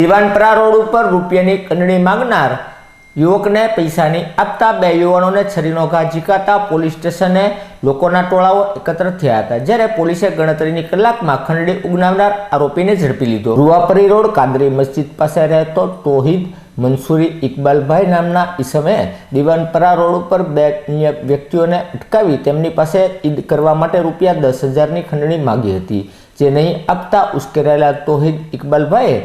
Diwanpara road ઉપર રૂપિયાની કંડણી માંગનાર યુવકને પૈસાની આપતા બે યુવાનોને છરીનો ઘા ઝીકાતા પોલીસ સ્ટેશને લોકોના ટોળાઓ એકત્ર થયા હતા, જ્યારે પોલીસે ગણતરીની કલાકમાં ખંડણી ઉગનાવનાર આરોપીને ઝડપી લીધો. રૂવાપરી રોડ, કાદરી મસ્જિદ પાસે રહેતો તોહિદ મંસૂરી ઇકબાલભાઈ નામના ઈસમે દિવાનપરા રોડ ઉપર બે અન્ય વ્યક્તિઓને અટકાવી તેમની પાસે ઈદ કરવા માટે રૂપિયા દસ હજારની ખંડણી માગી હતી, જે નહીં આપતા ઉશ્કેરાયેલા તોહિદ ઇકબાલભાઈએ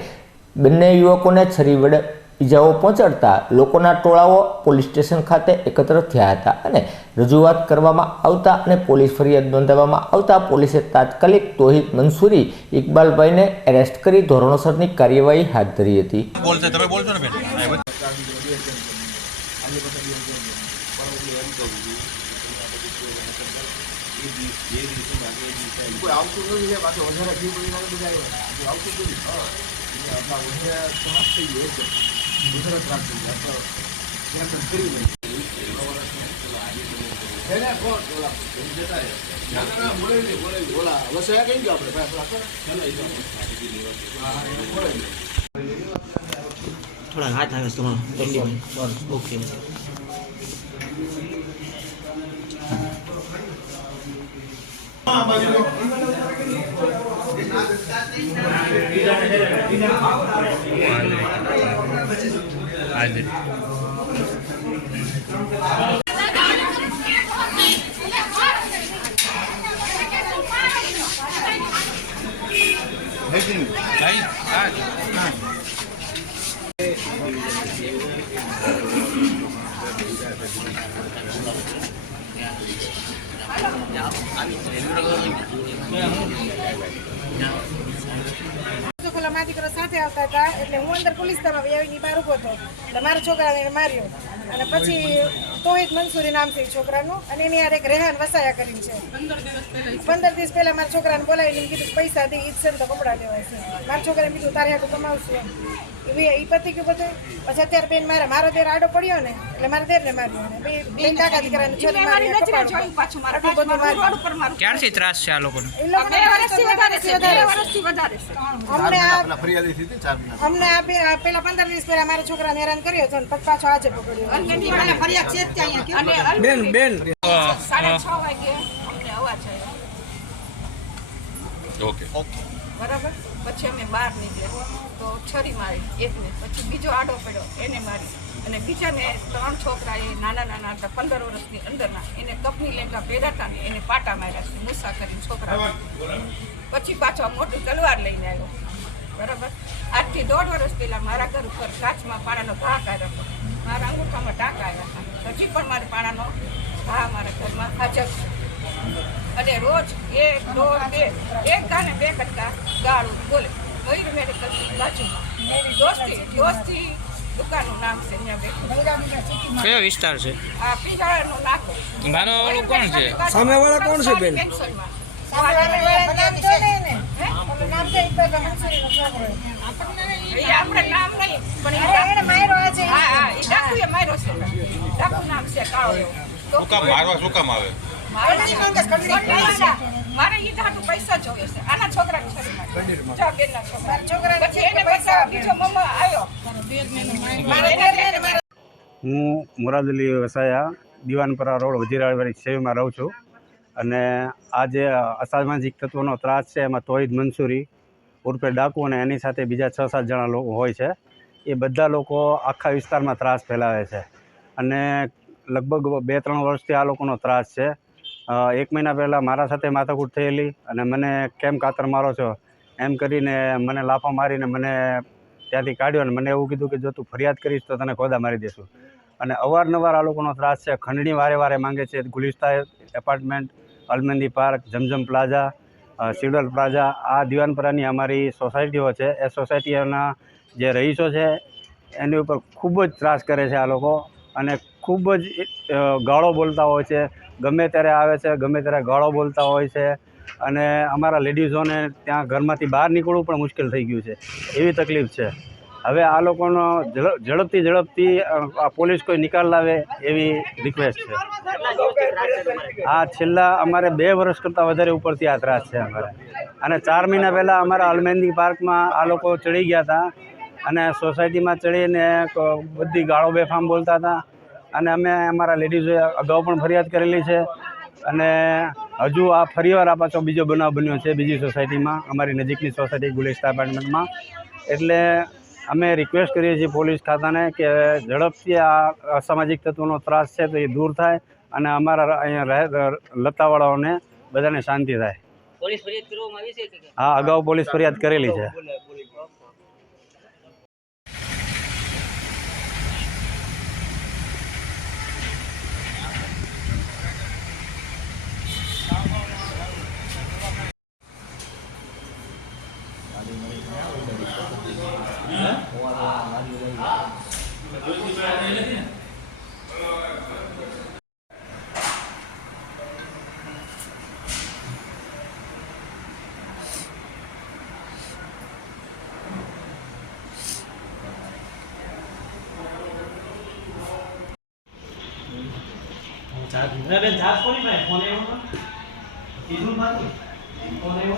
બંને યુવકોને છરી વડે ઈજાઓ પહોંચાડતા લોકોના ટોળાઓ પોલીસ સ્ટેશન ખાતે એકત્ર થયા હતા અને રજૂઆત કરવામાં આવતા અને પોલીસ ફરિયાદ નોંધાવવામાં આવતા પોલીસે તાત્કાલિક તોહિદ મંસૂરી ઇકબાલભાઈને એરેસ્ટ કરી ધોરણોસરની કાર્યવાહી હાથ ધરી હતી. બોલશે તમે બોલશો ને બેન હા, એ બધું. થોડા હાથ આવે છે તમારો દંડીભાઈ ઓકે આઈ, હા. તો પેલા મારા દીકરો સાથે આવતા હતા, એટલે હું અંદર પોલીસ તરફ આવીને બહાર ઊભો હતો. એટલે મારા છોકરાને માર્યો. અને પછી તોહિદ મંસૂરી નામ છે છોકરાનું. અને એની યાર એક રેહાન વસાયા કરીને છે. પંદર દિવસ પહેલા મારા છોકરાને બોલાવીને કીધું પૈસા દે ઈદ છે ને તો કપડાં લેવાય છે. મારા છોકરાને કીધું તારે હાટું કમાવશું એમ. એ પતિ ગયું બધું. પછી અત્યારે બેન મારા મારો દેર આડો પડ્યો ને એટલે મારા દેરને માર્યો ને. બેન કાકા દીકરાને છોરી મારી ક્યારથી ત્રાસ છે આ લોકોને? છે. અમને આ પેલા પંદર દિવસ પહેલા મારા છોકરાને હેરાન કર્યો છે ને પછી પાછો આજે પકડ્યો. બેન બેન. સાડા છ વાગે અમને અવાજ આવ્યો. ઓકે. બરાબર? પછી અમે બહાર નીકળ્યા. તો છરી મારી એકને પછી બીજો આડો પડ્યો એને મારી. અને બીજાને ત્રણ છોકરા એ નાના નાના હતા પંદર વર્ષની અંદરના. એને કપની લેંગા પહેરાતા ને એને પાટા માર્યા છે મુસા કરીને છોકરા પછી પાછો મોટી તલવાર લઈને આવ્યો. બરાબર? આજથી દોઢ વર્ષ પહેલાં મારા ઘર ઉપર કાચમાં પાણાનો ઘા આવ્યો હતો. મારા અંગૂઠામાં ટાંકા આવ્યા હતા. હજી પણ મારે પાણાનો ઘા મારા ઘરમાં હાજર છે. અને રોજ એક દોઢ બે એક ગાને બે કટકા ગાળું બોલે. મયુર મેડિકલ બાજુમાં. દોસ્તી દોસ્તી દુકાનનું નામ છે અહીંયા કયો વિસ્તાર છે? આ પિંજાળાનું નાકો. માનો કોણ છે? સામેવાળા કોણ બેન? આપણે નામ નહીં પણ હા માર્યો છે ડાકુ નામ છે કાળો તો શું કામ મારવા શું કામ આવે મારે ઈ ધાતુ પૈસા જોઈએ છે આના છોકરા છોકરા છોકરા પછી એને પૈસા બીજો મમ્મા આવ્યો મારે એને મારે હું મોરાદલી વસાયા દિવાનપરા રોડ વજીરાવાળી સેવીમાં રહું છું. અને આ જે અસામાજિક તત્વોનો ત્રાસ છે એમાં તોહિદ મંસૂરી ઉર્ફે ડાકુ અને એની સાથે બીજા છ સાત જણા લોકો હોય છે. એ બધા લોકો આખા વિસ્તારમાં ત્રાસ ફેલાવે છે. અને લગભગ બે ત્રણ વર્ષથી આ લોકોનો ત્રાસ છે. એક મહિના પહેલાં મારા સાથે માથાકૂટ થયેલી અને મને કેમ કાતર મારો છો એમ કરીને મને લાફા મારીને મને ત્યાંથી કાઢ્યો અને મને એવું કીધું કે જો તું ફરિયાદ કરીશ તો તને ખોદા મારી દેશું. અને અવારનવાર આ લોકોનો ત્રાસ છે. ખંડણી વારે વારે માંગે છે. Gulista apartment, Almandi park Zamzam plaza Sivdal plaza આ દિવાનપરાની અમારી સોસાયટીઓ છે. એ સોસાયટીઓના જે રહીશો છે, એની ઉપર ખૂબ જ ત્રાસ કરે છે આ લોકો અને ખૂબ જ ગાળો બોલતા હોય છે. ગમે ત્યારે આવે છે, ગમે ત્યારે ગાળો બોલતા હોય છે અને અમારા લેડીઝોને ત્યાં ઘરમાંથી બહાર નીકળવું પણ મુશ્કેલ થઈ ગયું છે. એવી તકલીફ છે. હવે આ લોકોનો ઝડપ- ઝડપથી ઝડપથી આ પોલીસ કોઈ નિકાલ લાવે એવી રિક્વેસ્ટ છે. આ છેલ્લા અમારે બે વર્ષ કરતાં વધારે ઉપરથી આ ત્રાસ છે અમારે. અને ચાર મહિના પહેલાં અમારા અલમેંદી પાર્કમાં આ લોકો ચડી ગયા હતા. અને સોસાયટીમાં ચડીને બધી ગાળો બેફામ બોલતા હતા. અને અમે અમારા લેડીઝોએ અગાઉ પણ ફરિયાદ કરેલી છે. અને હજુ આ ફરીવાર આ પાછો બીજો બનાવ બન્યો છે બીજી સોસાયટીમાં અમારી નજીકની સોસાયટી ગુલેસ્તા એપાર્ટમેન્ટમાં એટલે અમે રિક્વેસ્ટ કરીએ છીએ પોલીસ ખાતાને કે ઝડપથી આ અસામાજિક તત્વોનો ત્રાસ છે તો એ દૂર થાય અને અમારા અહીંયા રહે લતાવાળાઓને બધાને શાંતિ થાય. પોલીસ ફરિયાદ કરવામાં આવી છે હા અગાઉ પોલીસ ફરિયાદ કરેલી છે. બેન જાત કોની ભાઈ. ફોન એવો કીધું મારું. ફોન આવ્યો